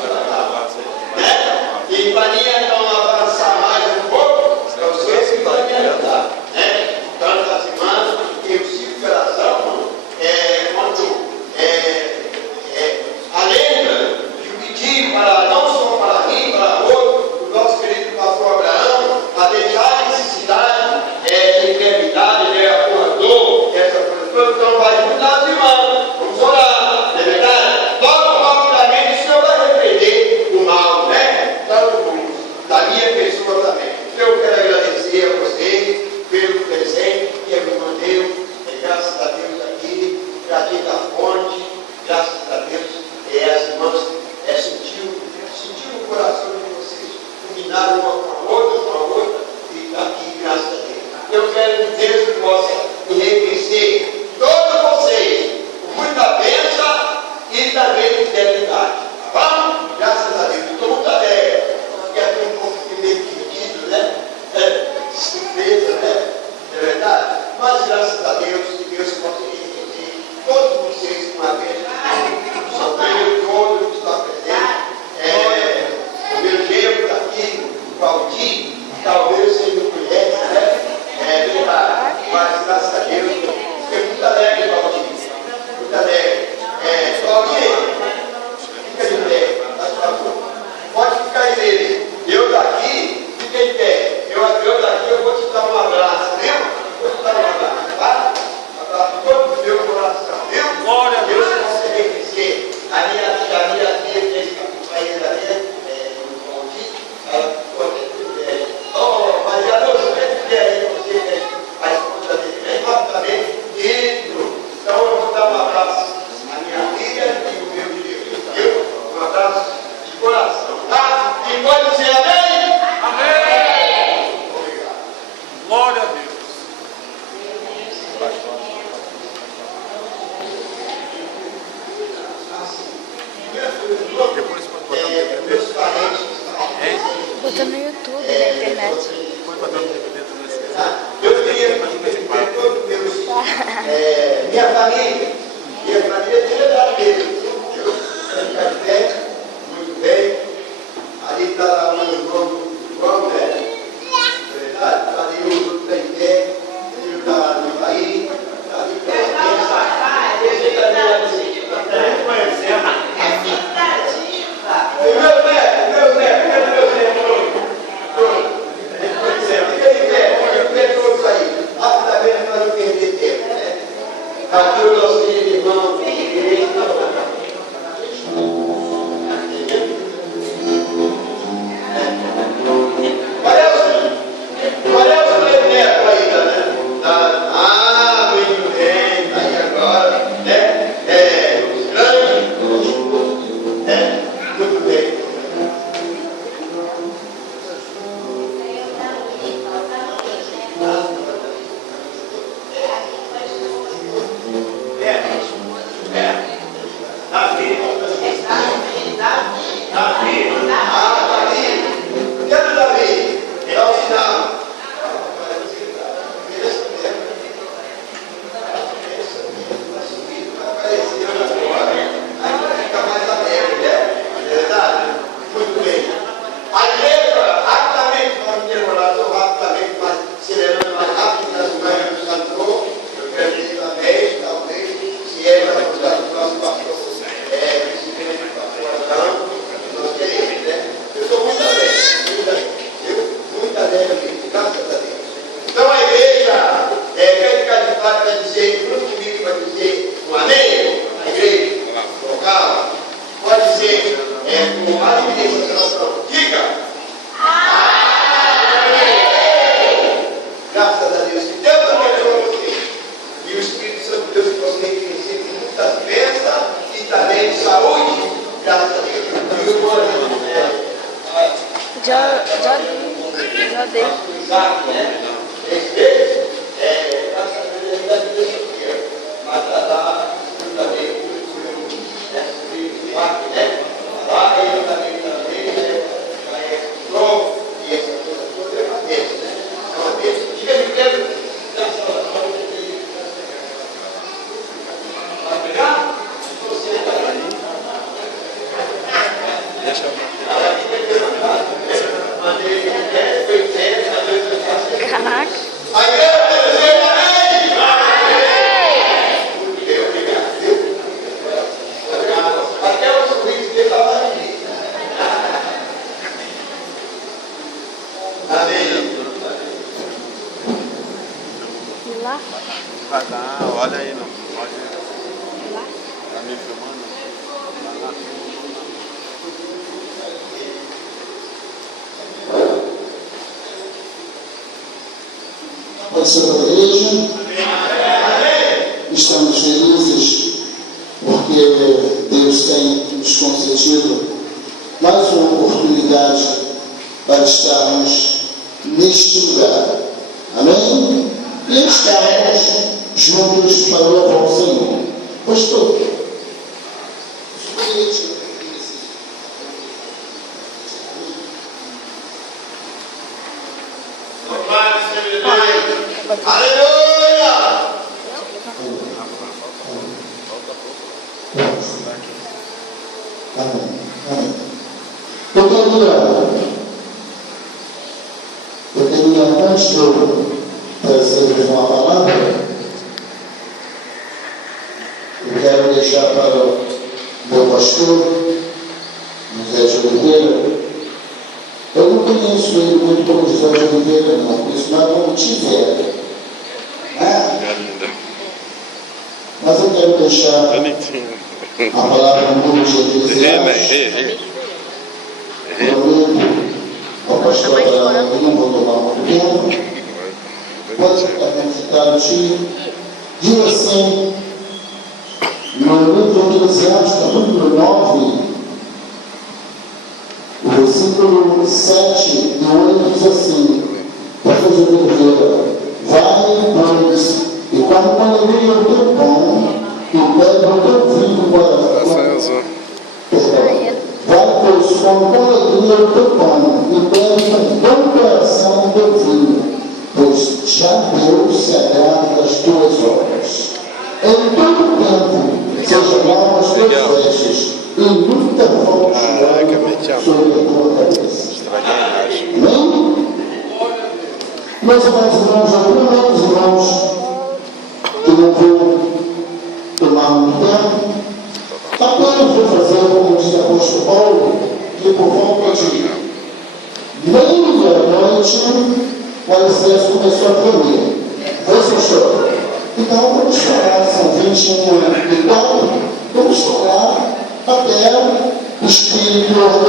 né? E faria então avançar mais um pouco, para vocês que vão me ajudar, né? Tanto as irmãs, porque o ciclo de oração a lembra de pedir para não só para mim, para outro, o nosso querido pastor Abraão, a deixar a necessidade de enfermidade, acordou, essa coisa, então vai mudar as irmãs, vamos orar, não é verdade? Logo, rapidamente, o Senhor vai repreender o mal, né? Tanto da minha pessoa também. Eu quero agradecer a vocês pelo presente que me mandeu, graças a Deus aqui, aqui da fonte, graças a Deus, as irmãs sentiu o coração de vocês, combinaram uma com a outra, e está aqui, graças a Deus. Eu quero que Deus possa enriquecer todos vocês com muita bênção e também fidelidade. Vamos? Graças a Deus. Estou muito alegre, porque até um pouco meio dividido, né? Surpresa, né? É verdade? Mas graças a Deus, que Deus possa enriquecer todos vocês com a bênção. São todo que está presente. O meu genro está aqui, o Valdir, talvez você não conhece, né? Mas graças a Deus, fiquei muito alegre, Valdir. Muito alegre. Valdir, fica de pé, por favor. Pode ficar aí nele. Eu daqui, fica em pé. Eu daqui, eu vou te dar um abraço, viu? Vou te dar um abraço, tá? Abraço todo o meu coração, viu? Glória a Deus, possa enriquecer. A minha filha fez companheira dele, o Valdir, ela ficou até mas já não sei aí você, a esposa dele, bem rapidamente, então eu vou dar um abraço à minha filha e o meu filho, viu? Um abraço de coração, tá? E pode dizer amém? Amém! Obrigado. Glória a Deus. Depois pode botar no DVD. Botando no YouTube, na internet. Pode botar no DVD também. Eu queria que todos meus minha família é de verdade mesmo. Fica de pé, muito bem. Ali está lá o irmão João, né? Verdade? Está ali o outro está em pé. Ele está no Bahia. Está ali para ele está reconhecendo. Meu neto. Todos aí, rapidamente para não perder tempo, né? Aqui o nosso querido irmão, parece o neto ainda, né? Muito bem, aí agora, né? Grande, muito bem. Já dei. deixa eu Caraca. A igreja vai dizer amém. Até o sorriso dele estava aqui. Amém. E lá? Vai lá, olha aí, não. Olha aí. Lá? Tá me filmando? Vai lá. Pode ser da igreja. Estamos felizes porque Deus tem nos concedido mais uma oportunidade para estarmos neste lugar. Amém? E estarmos juntos para louvar o Senhor. Pastor, Aleluia! amém. Amém. Eu queria antes de eu trazer uma palavra, eu quero deixar para o meu pastor, José de Oliveira. Eu não conheço ele muito como José de Oliveira, não, conheço mais como Tivera. Mas eu quero deixar a palavra no livro de Eclesiastes. Prometo ao pastor Abraão, eu não vou tomar muito tempo. Quando a citado diz assim, no livro de Eclesiastes, capítulo 9, o versículo 7 e 8 diz assim: pastor de Oliveira, vai, pois, e quando colherei o teu pão, e bebe o teu vinho para vai, pois, com alegria o teu pão, e bebe com bom coração o teu vinho, pois já Deus se agrada das tuas obras. Em todo tempo, seja mal as tuas vestes, e nunca vamos sobre a tua cabeça. Amém? Meus amados irmãos, alguns irmãos, que não vou tomar muito tempo, apenas vou fazer, como diz o apóstolo Paulo, que por volta de meia-noite o alicerce começou a tremer. Foi, pastor? Então vamos falar, são 21h04, vamos falar até o Espírito ordenar.